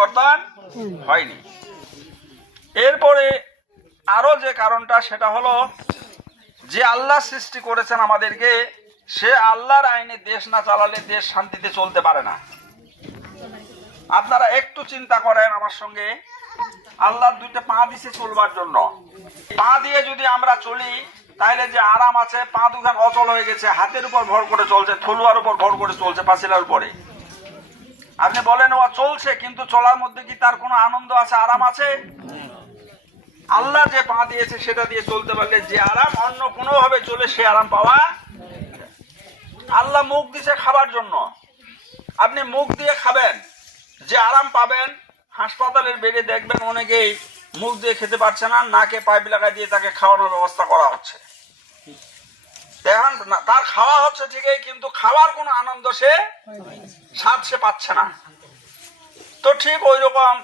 পরিবর্তন হয়নি। এরপরে আরো যে কারণটা সেটা হলো যে আল্লাহ সৃষ্টি করেছেন আমাদেরকে, সে আল্লাহর আইনে দেশ না চালালে দেশ শান্তিতে চলতে পারে না। আপনারা একটু চিন্তা করেন আমার সঙ্গে, আল্লাহ দুইটা পা দিছে চলবার জন্য, পা দিয়ে যদি আমরা চলি তাহলে যে আরাম আছে, পা দুখান অচল হয়ে গেছে, হাতের উপর ভর করে চলছে, থলুয়ার উপর ভর করে চলছে, পাঁচিলার উপরে। আপনি বলেন ও চলছে, কিন্তু চলার মধ্যে কি তার কোনো আনন্দ আছে, আরাম আছে? আল্লাহ যে পা দিয়েছে সেটা দিয়ে চলতে পারলে যে আরাম অন্য কোনো ভাবে চলে সে আরাম পাওয়া। আল্লাহ মুখ দিছে খাবার জন্য, আপনি মুখ দিয়ে খাবেন, যে আরাম পাবেন। হাসপাতালের বেডে দেখবেন অনেকেই মুখ দিয়ে খেতে পারছে না, নাকে পাইপ লাগাই দিয়ে তাকে খাওয়ানোর ব্যবস্থা করা হচ্ছে। এখন তার খাওয়া হচ্ছে ঠিকই, কিন্তু খাওয়ার কোনো আনন্দ সে স্বাদ সে পাচ্ছে না। তো ঠিক ওই রকম